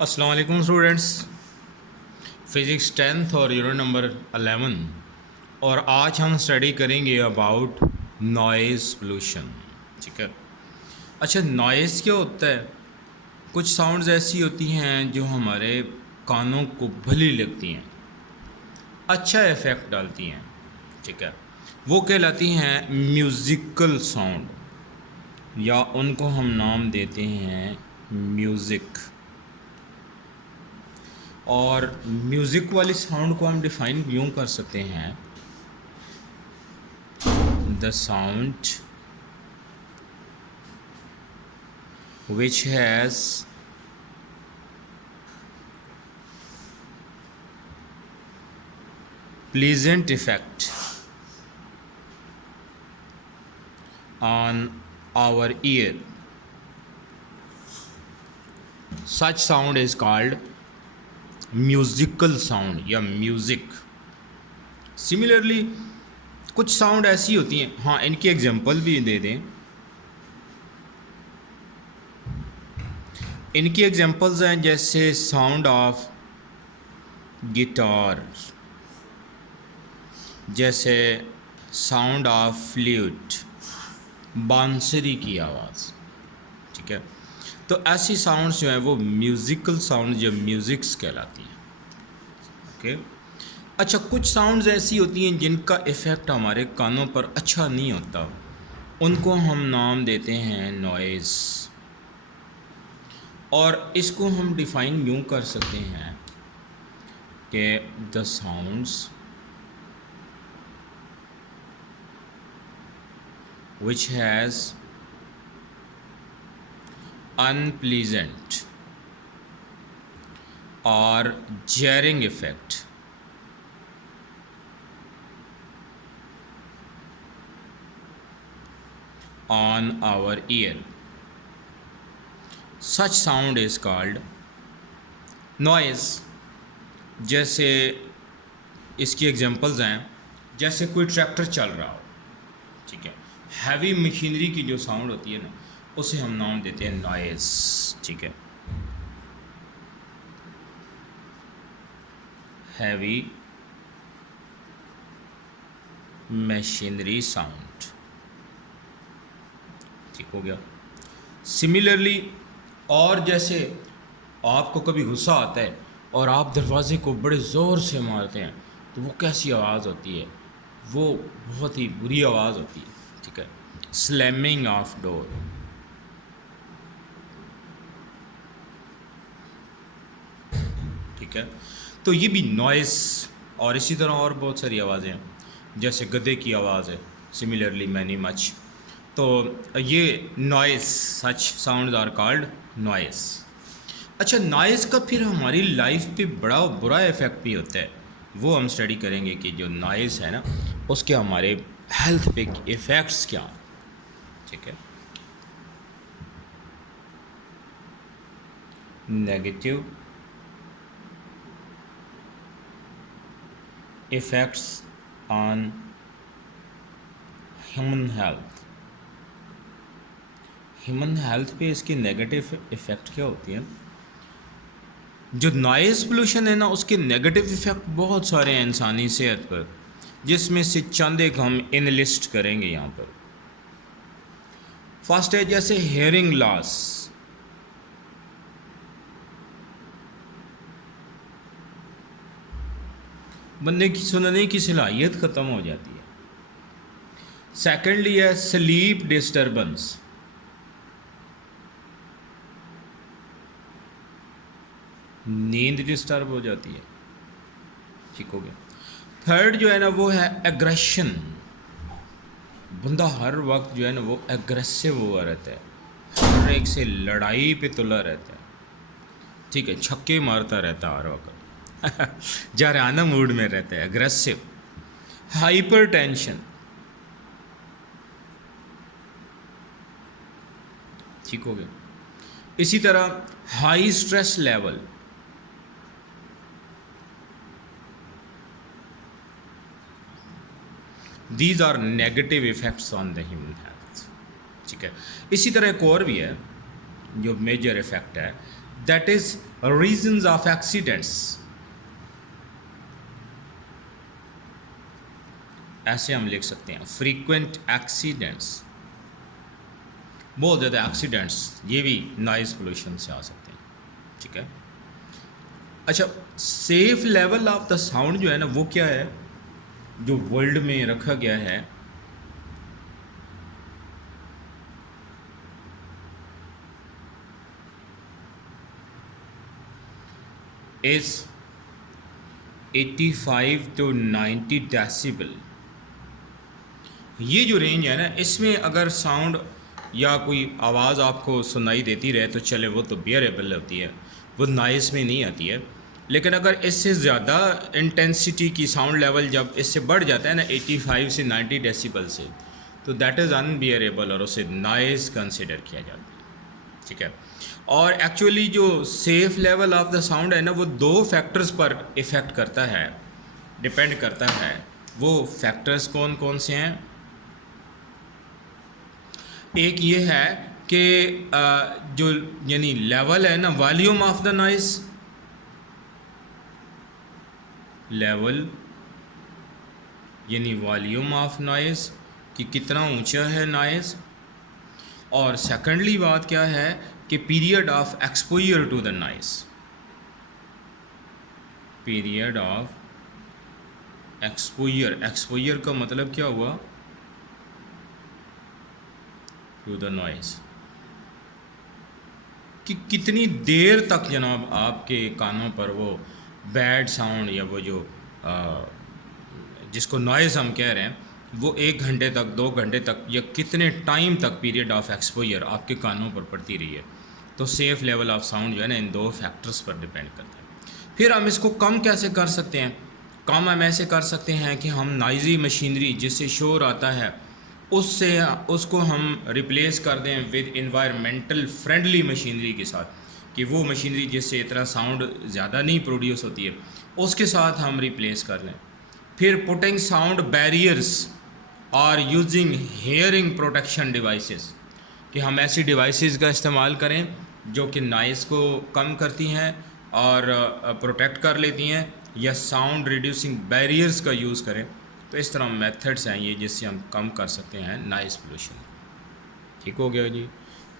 अस्सलाम वालेकुम students. Physics 10th और यूनिट नंबर 11 और आज हम स्टडी करेंगे अबाउट नॉइज़ पोल्यूशन। ठीक है। अच्छा, नॉइज़ क्या होता है? कुछ साउंड्स ऐसी होती हैं जो हमारे कानों को भली लगती हैं, अच्छा इफ़ेक्ट डालती हैं। ठीक है, वो कहलाती हैं म्यूज़िकल साउंड, या उनको हम नाम देते हैं म्यूज़िक। और म्यूज़िक वाली साउंड को हम डिफ़ाइन यूँ कर सकते हैं, the sound which has pleasant effect on our ear. Such sound is called musical sound या म्यूज़िक। सिमिलरली कुछ साउंड ऐसी होती हैं, हाँ इनकी एग्जांपल भी दे दें। इनकी एग्जांपल्स हैं जैसे साउंड ऑफ गिटार, जैसे साउंड ऑफ फ्लूट, बांसुरी की आवाज़। ठीक है, तो ऐसी साउंड्स जो हैं वो म्यूज़िकल साउंड या म्यूज़िक्स कहलाती हैं। ओके। अच्छा, कुछ साउंड्स ऐसी होती हैं जिनका इफ़ेक्ट हमारे कानों पर अच्छा नहीं होता, उनको हम नाम देते हैं नॉइज़। और इसको हम डिफ़ाइन यूँ कर सकते हैं कि the sounds which has unpleasant or jarring effect on our ear. Such sound is called noise. जैसे इसकी एग्जांपल्स हैं, जैसे कोई ट्रैक्टर चल रहा हो, ठीक है, हैवी मशीनरी की जो साउंड होती है ना, उसे हम नाम देते हैं नॉइज़। ठीक है, हैवी मशीनरी साउंड। ठीक हो गया। सिमिलरली, और जैसे आपको कभी गुस्सा आता है और आप दरवाजे को बड़े ज़ोर से मारते हैं, तो वो कैसी आवाज़ होती है? वो बहुत ही बुरी आवाज़ होती है। ठीक है, स्लैमिंग ऑफ डोर। ठीक है, तो ये भी नॉइस। और इसी तरह और बहुत सारी आवाज़ें हैं, जैसे गधे की आवाज़ है, सिमिलरली मैनी मच। तो ये noise, such sounds are called noise. अच्छा, नॉइस का फिर हमारी लाइफ पे बड़ा बुरा इफ़ेक्ट भी होता है, वो हम स्टडी करेंगे कि जो नॉइस है ना, उसके हमारे हेल्थ पे इफ़ेक्ट्स क्या। ठीक है, negative effects on human health. Human health पे इसकी नेगेटिव इफ़ेक्ट क्या होती है? जो नॉइज़ पोल्यूशन है ना, उसके नेगेटिव इफ़ेक्ट बहुत सारे हैं इंसानी सेहत पर, जिसमें से चंद एक हम इनलिस्ट करेंगे यहाँ पर। फर्स्ट है जैसे हेयरिंग लॉस। बंदे की सुनने की सलाहियत ख़त्म हो जाती है। सेकेंडली है स्लीप डिस्टर्बेंस। नींद डिस्टर्ब हो जाती है। ठीक हो गया। थर्ड जो है ना, वो है एग्रेशन। बंदा हर वक्त जो है ना वो एग्रेसिव हुआ रहता है, हर एक से लड़ाई पे तुला रहता है। ठीक है, छक्के मारता रहता है हर वक्त जाराना मूड में रहता है, एग्रेसिव। Hyper tension. ठीक हो गया। इसी तरह high stress level. These are negative effects on the human health. ठीक है, इसी तरह एक और भी है जो मेजर इफ़ेक्ट है, that is reasons of accidents. ऐसे हम लिख सकते हैं फ्रीक्वेंट एक्सीडेंट्स, बहुत ज़्यादा एक्सीडेंट्स ये भी नॉइज़ पोल्यूशन से आ सकते हैं। ठीक है, अच्छा safe level of the sound जो है ना वो क्या है जो वर्ल्ड में रखा गया है, इज 85 to 90 डेसिबल। ये जो रेंज है ना इसमें अगर साउंड या कोई आवाज़ आपको सुनाई देती रहे तो चले, वो तो बियरेबल होती है, वो नॉइज़ में नहीं आती है। लेकिन अगर इससे ज़्यादा इंटेंसिटी की साउंड लेवल जब इससे बढ़ जाता है ना 85 से 90 डेसिबल से, तो दैट इज़ अनबियरेबल और उसे नॉइज़ कंसिडर किया जाता है। ठीक है, और एक्चुअली जो safe level of the sound है ना वो दो फैक्टर्स पर इफ़ेक्ट करता है, डिपेंड करता है। वो फैक्टर्स कौन कौन से हैं? एक ये है कि जो यानी लेवल है ना volume of the noise, level यानी वॉल्यूम ऑफ नॉइज़ कि कितना ऊंचा है नॉइज़, और सेकेंडली बात क्या है कि period of exposure to the noise, period of exposure, exposure का मतलब क्या हुआ? टू द नॉइज़, कि कितनी देर तक जनाब आपके कानों पर वो बैड साउंड या वो जो जिसको नॉइज़ हम कह रहे हैं वो 1 घंटे तक, 2 घंटे तक या कितने टाइम तक पीरियड ऑफ एक्सपोजर आपके कानों पर पड़ती रही है। तो सेफ़ लेवल ऑफ साउंड जो है ना इन दो फैक्टर्स पर डिपेंड करता है। फिर हम इसको कम कैसे कर सकते हैं? कम हम ऐसे कर सकते हैं कि हम नॉइज़ी मशीनरी जिससे शोर आता है उससे उसको हम रिप्लेस कर दें विद इन्वायरमेंटल फ्रेंडली मशीनरी के साथ, कि वो मशीनरी जिससे इतना साउंड ज़्यादा नहीं प्रोड्यूस होती है उसके साथ हम रिप्लेस कर लें। फिर पुटिंग साउंड बैरियर्स और यूजिंग हेयरिंग प्रोटेक्शन डिवाइसेस, कि हम ऐसी डिवाइसेस का इस्तेमाल करें जो कि नॉइज़ को कम करती हैं और प्रोटेक्ट कर लेती हैं, या साउंड रिड्यूसिंग बैरियर्स का यूज़ करें। तो इस तरह मेथड्स हैं ये जिससे हम कम कर सकते हैं नॉइज़ पोल्यूशन। ठीक हो गया जी।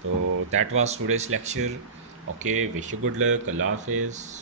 तो that was today's lecture. Okay, wish you good luck, अल्लाह हाफिज़।